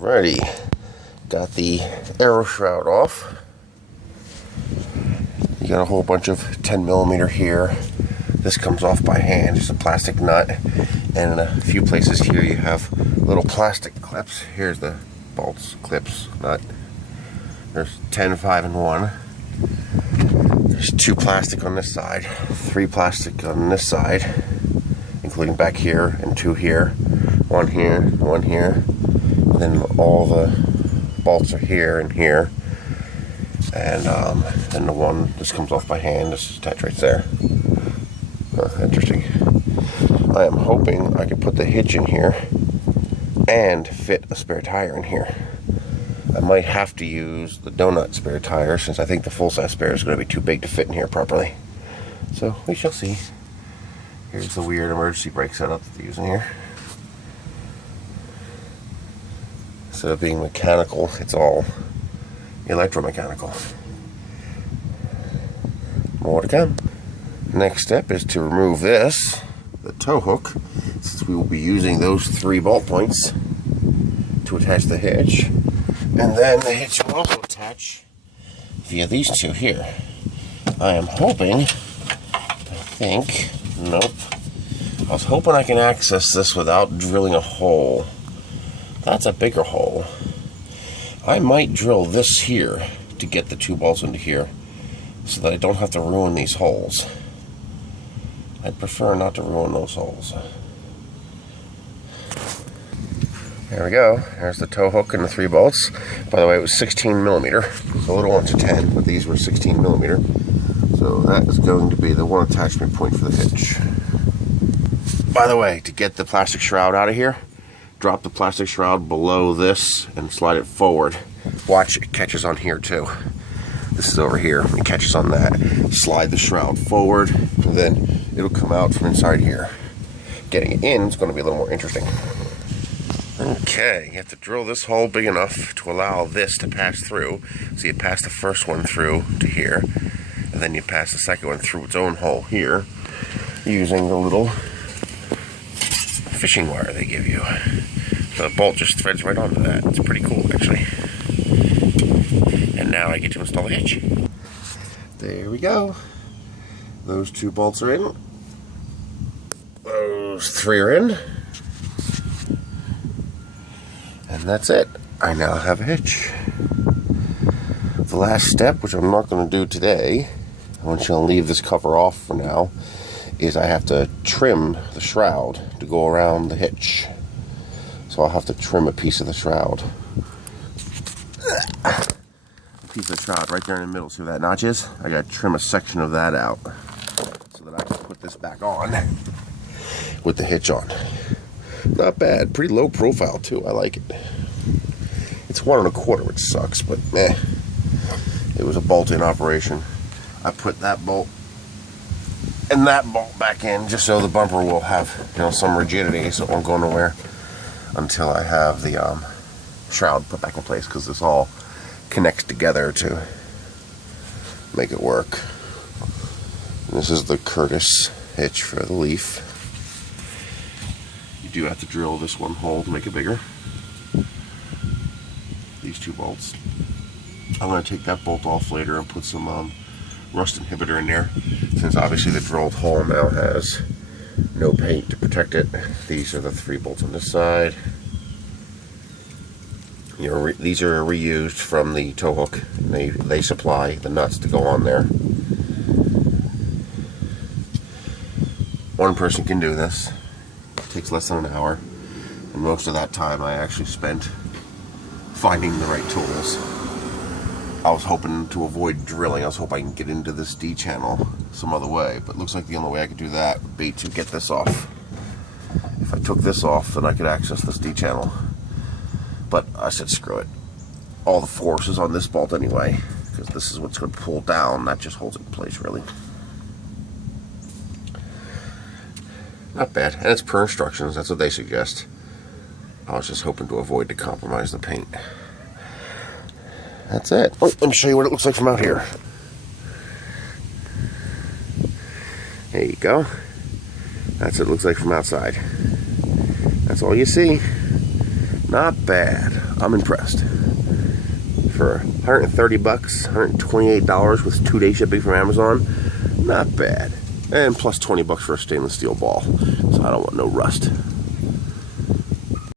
Alrighty, got the arrow shroud off. You got a whole bunch of 10mm here. This comes off by hand, just a plastic nut. And in a few places here you have little plastic clips. Here's the bolts, clips, nut. There's 10, 5, and 1. There's 2 plastic on this side, 3 plastic on this side, including back here, and 2 here. 1 here, 1 here. Then all the bolts are here and here. And then the one just comes off by hand. This is attached right there. Interesting. I am hoping I can put the hitch in here and fit a spare tire in here. I might have to use the donut spare tire since I think the full-size spare is going to be too big to fit in here properly. So we shall see. Here's the weird emergency brake setup that they're using here. Instead of being mechanical, it's all electromechanical. More to come. Next step is to remove this, the tow hook, since we will be using those 3 bolt points to attach the hitch. And then the hitch will also attach via these 2 here. I am hoping, nope. I was hoping I can access this without drilling a hole. That's a bigger hole. I might drill this here to get the 2 bolts into here so that I don't have to ruin these holes. I'd prefer not to ruin those holes. There we go. There's the tow hook and the 3 bolts. By the way, it was 16mm. The little ones are 10, but these were 16mm. So that is going to be the one attachment point for the hitch. By the way, to get the plastic shroud out of here, drop the plastic shroud below this and slide it forward. Watch, it catches on here too. This is over here. It catches on that. Slide the shroud forward, and then it'll come out from inside here. Getting it in is going to be a little more interesting. Okay, you have to drill this hole big enough to allow this to pass through. So you pass the first one through to here, and then you pass the second one through its own hole here, using the little fishing wire they give you. So the bolt just threads right onto that. It's pretty cool, actually. And now I get to install the hitch. There we go. Those 2 bolts are in. Those 3 are in. And that's it. I now have a hitch. The last step, which I'm not going to do today, I want you to leave this cover off for now, is I have to trim the shroud to go around the hitch. So I'll have to trim a piece of the shroud. A piece of the shroud right there in the middle. See where that notch is? I gotta trim a section of that out so that I can put this back on with the hitch on. Not bad. Pretty low profile too. I like it. It's 1 1/4, which sucks, but meh. It was a bolt-in operation. I put that bolt and that bolt back in just so the bumper will have, some rigidity, so it won't go nowhere until I have the shroud put back in place, because this all connects together to make it work. And this is the Curtis hitch for the Leaf. You do have to drill this one hole to make it bigger. These 2 bolts. I'm going to take that bolt off later and put some rust inhibitor in there, since obviously the drilled hole now has no paint to protect it. These are the 3 bolts on this side. These are reused from the tow hook. They supply the nuts to go on there. One person can do this. It takes less than an hour, and most of that time I actually spent finding the right tools. I was hoping to avoid drilling. I was hoping I can get into this D channel some other way, but it looks like the only way I could do that would be to get this off. If I took this off, then I could access this D channel. But I said screw it. All the force is on this bolt anyway, because this is what's going to pull down. That just holds it in place, really. Not bad. And it's per instructions. That's what they suggest. I was just hoping to avoid to compromise the paint. That's it. Oh, let me show you what it looks like from out here. There you go. That's what it looks like from outside. That's all you see. Not bad. I'm impressed. For 130 bucks, $128 with 2-day shipping from Amazon, not bad. And plus 20 bucks for a stainless steel ball, so I don't want no rust.